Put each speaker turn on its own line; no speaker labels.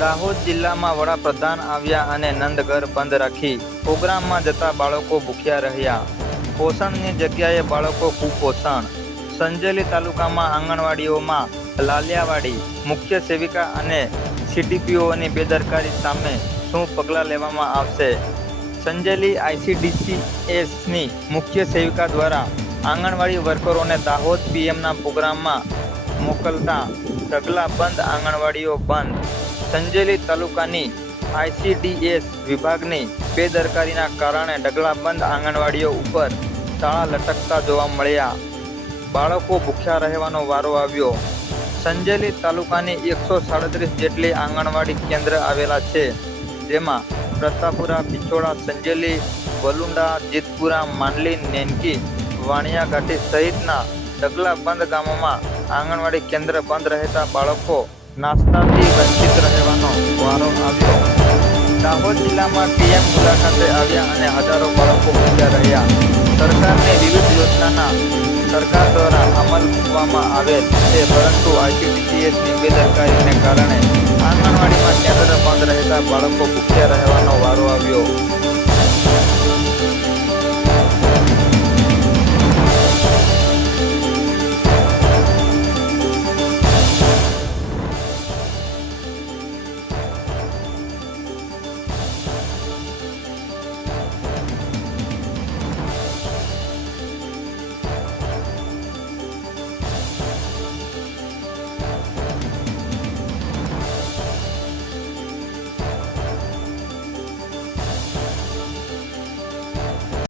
દાહોદ જિલ્લામાં વડાપ્રધાન આવ્યા અને નંદઘર બંધ રાખી પ્રોગ્રામમાં જતા બાળકો ભૂખ્યા રહ્યા. પોષણની જગ્યાએ બાળકો કુપોષણ. સંજેલી તાલુકામાં આંગણવાડીઓમાં લાલિયાવાડી, મુખ્ય સેવિકા અને સીડીપીઓની બેદરકારી સામે શું પગલાં લેવામાં આવશે? સંજેલી આઈસીડીસીએસની મુખ્ય સેવિકા દ્વારા આંગણવાડી વર્કરોને દાહોદ પીએમના પ્રોગ્રામમાં મોકલતા ઢગલા બંધ, આંગણવાડીઓ બંધ. સંજેલી તાલુકાની આઈસીડીએસ વિભાગની બેદરકારીના કારણે ડગલાબંધ આંગણવાડીઓ ઉપર તાળા લટકતા જોવા મળ્યા. બાળકો ભૂખ્યા રહેવાનો વારો આવ્યો. સંજેલી તાલુકાની એકસો સાડત્રીસ જેટલી આંગણવાડી કેન્દ્ર આવેલા છે, જેમાં પ્રતાપુરા, પિછોડા, સંજેલી, વલુંડા, જીતપુરા, માંડલી, નેનકી વાણિયા ઘાટી સહિતના ડગલાબંધ ગામોમાં આંગણવાડી કેન્દ્ર બંધ રહેતા બાળકો નાસ્તાથી વંચિત રહેવાનો વારો આવ્યો. દાહોદ જિલ્લામાં પીએમ મુલાકાતે આવ્યા અને હજારો બાળકો ભૂખ્યા રહ્યા. સરકારની વિવિધ યોજનાના સરકાર દ્વારા અમલ મૂકવામાં આવેલ છે, પરંતુ આઈસીડીસીએસની બેદરકારીને કારણે આંગણવાડીમાં કેન્દ્ર બંધ રહેતા બાળકો ભૂખ્યા રહેવાનો વારો આવ્યો.